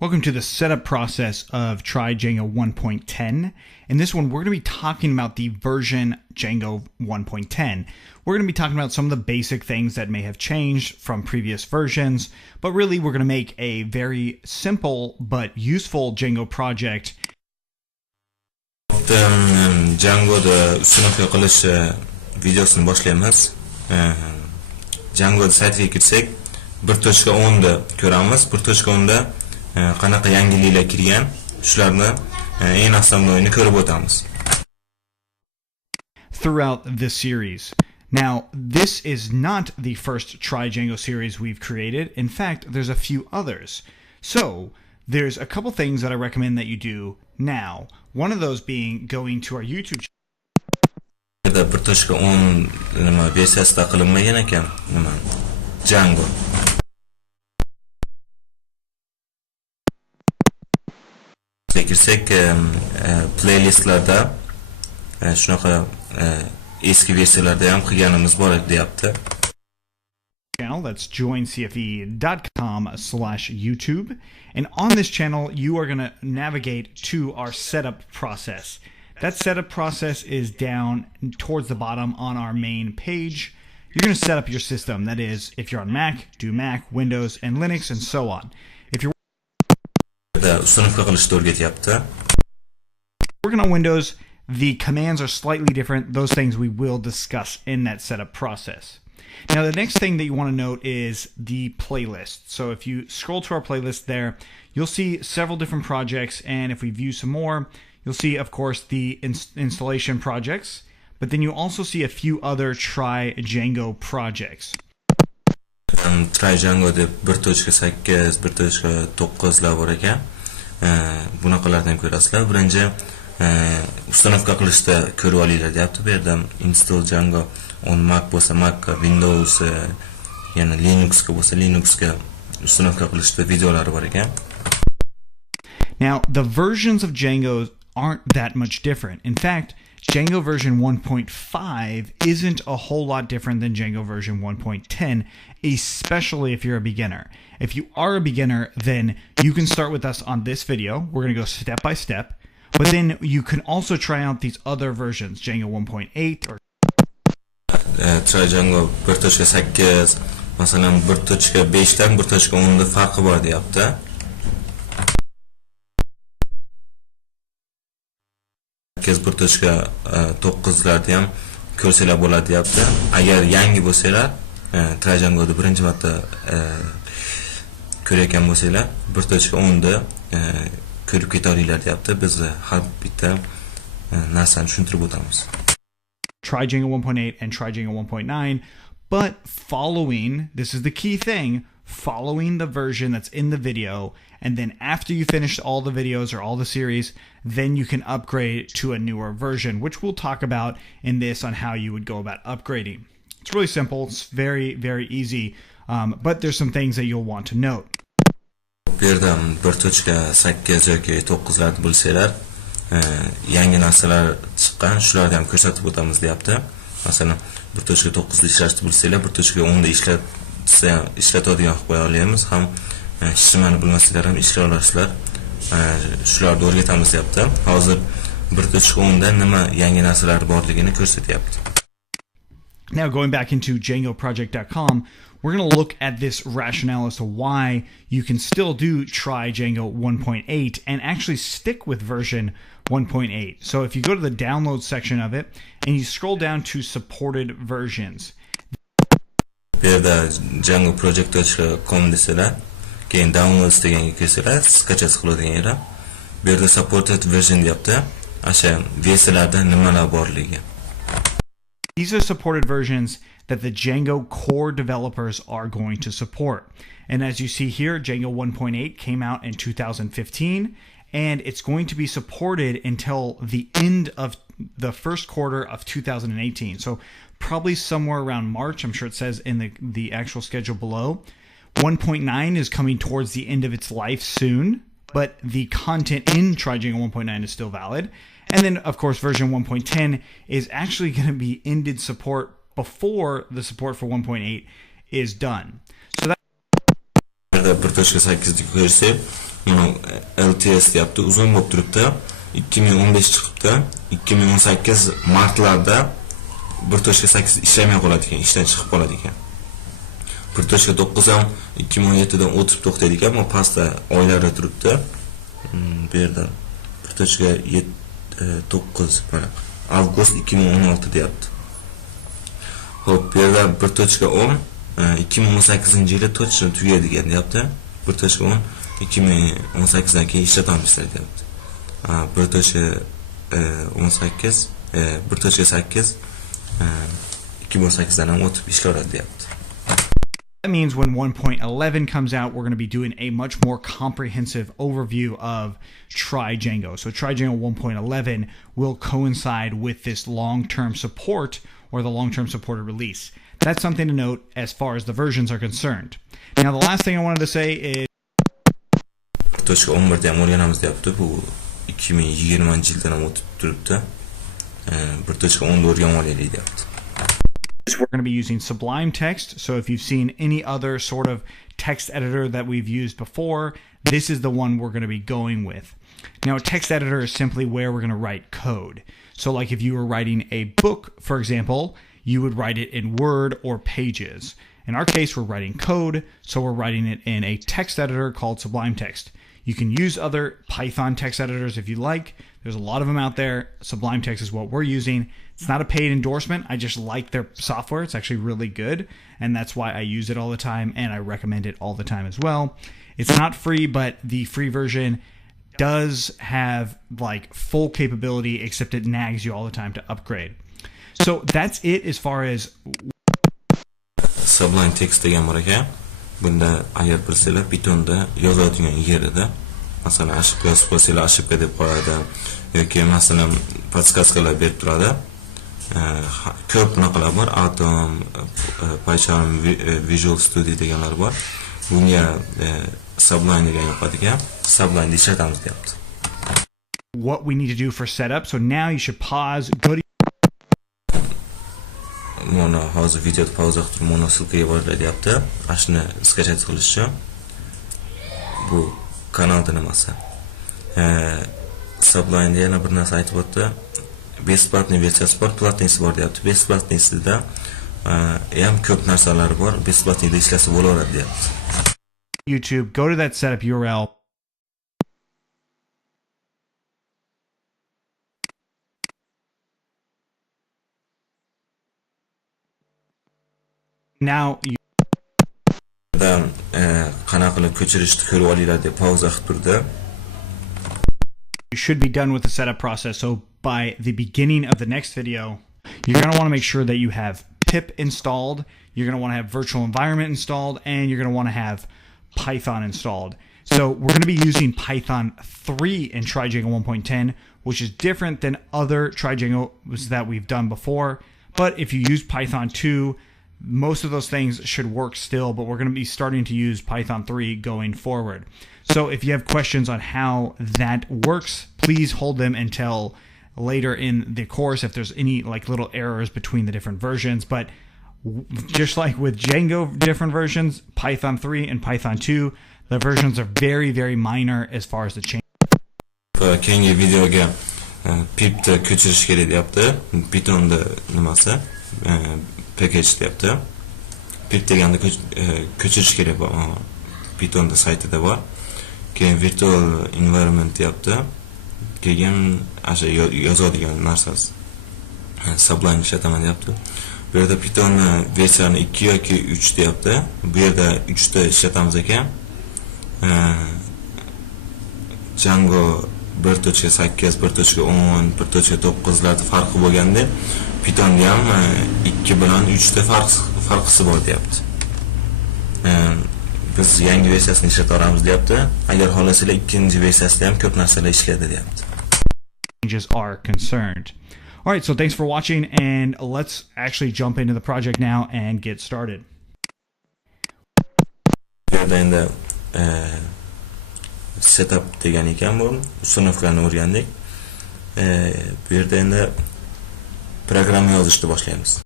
Welcome to the setup process of Try Django 1.10. In this one, we're going to be talking about the version Django 1.10. We're going to be talking about some of the basic things that may have changed from previous versions, but really we're going to make a very simple but useful Django project. Django'da sinfga qilish videosini boshlaymiz. Django saytiga kirsak, 1.10 da ko'ramiz. 1.10 da qanaqa yangiliklar kirgan, shularni eng asosiyini ko'rib o'tamiz. Throughout this series. Now, this is not the first Try Django series we've created. In fact, there's a few others. So, there's a couple things that I recommend that you do now. One of those being going to our YouTube channel. 1.10 nima versiyasida qilinmagan ekan, Django. Kirsak, playlistlarda shunaqa eski versiyalarda ham qilganimiz bor deyapti. Channel, that's joincfe.com/YouTube, and on this channel you are going to navigate to our setup process. That setup process is down towards the bottom on our main page. You're going to set up your system. That is, if you're on Mac, do Mac, Windows, and Linux, and so on. If you're working on Windows, the commands are slightly different. Those things we will discuss in that setup process. Now, the next thing that you want to note is the playlist. So if you scroll to our playlist there, you'll see several different projects. And if we view some more, you'll see, of course, the installation projects. But then you also see a few other Try Django projects. Try Django deb 1.8, 1.9lar bor ekan. Bunaqalardan ko'rasizlar. Birinchi uстановка qilishda ko'rib olinglar deyapti. Bu yerda install Django on Mac bo'lsa Mac, Windows, yana Linux bo'lsa Linuxga uстановка qilishda videolari bor ekan. Now, the versions of Django aren't that much different. In fact, Django version 1.5 isn't a whole lot different than Django version 1.10, especially if you're a beginner. If you are a beginner, then you can start with us on this video. We're going to go step by step, but then you can also try out these other versions, Django 1.8 or Try Django 1.8, masalan 1.5 dan 1.10 da farqi bor deyapti. 1.9larda ham ko'rsanglar bo'ladi deyapti. Agar yangi bo'lsanglar, Try Django'da birinchi marta ko'rayotgan bo'lsanglar, 1.10 da ko'rib keta olinglar deyapti. Biz har bitta narsani tushuntirib o'tamiz. Try Django 1.8 and Try Django 1.9, but following, this is the key thing, following the version that's in the video, and then after you finish all the videos or all the series, then you can upgrade to a newer version, which we'll talk about in this on how you would go about upgrading. It's really simple. It's very, very easy, but there's some things that you'll want to note. Bu yerda 1.8 yoki 9larda bo'lsanglar, yangi narsalar chiqqan, shularni ham ko'rsatib o'tamiz deyapti. Masalan, 1.9 da ishlashni bilsanglar, 1.10 da ishlatadigan qilib qo'ya olamiz. Ham ishlamani bilmasanglar ham ishlay olasizlar. Shularni o'rgatamiz deyapti. Hozir 1.10 da nima yangi narsalar borligini ko'rsatyapti. Now, going back into DjangoProject.com, we're going to look at this rationale as to why you can still do Try Django 1.8 and actually stick with version 1.8. So if you go to the download section of it and you scroll down to supported versions. Burada DjangoProject.com deseler, keyin downloads deganga kirsalar, skachas qiladigan yeri. Bu yerda supported version deyapti. Asha versiyalarda nimalar borligi. These are supported versions that the Django core developers are going to support. And as you see here, Django 1.8 came out in 2015, and it's going to be supported until the end of the first quarter of 2018. So probably somewhere around March. I'm sure it says in the actual schedule below. 1.9 is coming towards the end of its life soon, but the content in Try Django 1.9 is still valid. And then, of course, version 1.10 is actually going to be ended support before the support for 1.8 is done. So that Mana LTS deyapti, uzun bo'lib turibdi. 2015 chiqibdi. 2018 martlarda 1.8 ishlamay qoladi ekan, ishdan chiqib qoladi ekan. 1.9 ham 2017 dan o'tib to'xtaydi ekan, bu pastda oylarda turibdi. Bu yerda 1.9 mana avgust 2016 deyapti. Xo'p, bu yerda 1.10 2018-yili точно tugaydi degan deyapti. 1.10 2018 dan keyin ishlatamiz deyapti. 1.18 2018 dan ham o'tib ishlaydi deyapti. That means when 1.11 comes out, we're going to be doing a much more comprehensive overview of Try Django. So Try Django 1.11 will coincide with this long-term support or the long-term supported release. That's something to note as far as the versions are concerned. Now, the last thing I wanted to say is 1.11 ham o'rganamiz deyapti. Bu 2020-yildan ham o'tib turibdi. 1.10 o'rganib olaylik deyapti. We're going to be using Sublime Text. So if you've seen any other sort of text editor that we've used before, this is the one we're going to be going with. Now, a text editor is simply where we're going to write code. So like if you were writing a book, for example, you would write it in Word or Pages. In our case, we're writing code, so we're writing it in a text editor called Sublime Text. You can use other Python text editors if you like. There's a lot of them out there. Sublime Text is what we're using. It's not a paid endorsement. I just like their software. It's actually really good, and that's why I use it all the time, and I recommend it all the time as well. It's not free, but the free version does have like full capability, except it nags you all the time to upgrade. So that's it as far as Sublime Text degan bor ekan. Bunda agar bilsanglar Pythonda yozadigan yerida, masalan, ошибка yozib qo'ysanglar, ошибка deb qo'yadi yoki masalan podskaskalar berib turadi. Ko'p bunaqalar bor, Atom, PyCharm, Visual Studio deganlar bor. Bunga Sublime degan yoqadi ekan. Sublime ni ishlatamiz deyapti. What we need to do for setup. So now you should pause, go to Mana hozir videoni pauza qilib mana ссылкаga boringlar deyapti. Ashni skачать qilish uchun. Bu kanalda nimasi? Sublime yana bir narsa aytib o'tdi. Besplatniy versiyasi bor, platniysi bor deyapti. Besplatniysida ham ko'p narsalar bor. Besplatniyda ishlasa bo'laveradi deyapti. YouTube, go to that setup URL. Now you qanaqa qilib ko'chirishni ko'rib olinglar deb pauza qilib turdi. You should be done with the setup process. So by the beginning of the next video, you're going to want to make sure that you have pip installed, you're going to want to have virtual environment installed, and you're going to want to have Python installed. So we're going to be using Python 3 in Try Django 1.10, which is different than other Try Djangos that we've done before. But if you use Python 2, most of those things should work still, but we're going to be starting to use Python 3 going forward. So if you have questions on how that works, please hold them until later in the course if there's any like little errors between the different versions. But just like with Django different versions, Python 3 and Python 2, the versions are very, very minor as far as the change. Keyingi videoga pipni ko'chirish kerak deyapti. Pythonda nimasi? Package deyapti. Pip deganda ko'chirish kerak bu Pythonda saytida bor. Keyin virtual environment deyapti. Keyin asha yozadigan narsasi. Sublime ishlataman deyapti. Bu yerda Python versiyani 2 yoki 3 deyapti. Bu yerda 3 ta ishlatamiz ekan. Django 1.8, 1.10, 1.9 larda farqi bo'lganda, Pythonda ham 2 bilan 3 ta farqisi bor deyapti. Biz yangi versiyasini ishlata olamiz deyapti. Agar xohlasanglar ikkinchi versiyasida ham ko'p narsalar ishlaydi deyapti. Changes are concerned. All right, so thanks for watching, and let's actually jump into the project now and get started. Endi setup degan ekan bu, uстановканы o'rgandik. Bu yerda endi program yozishni boshlaymiz.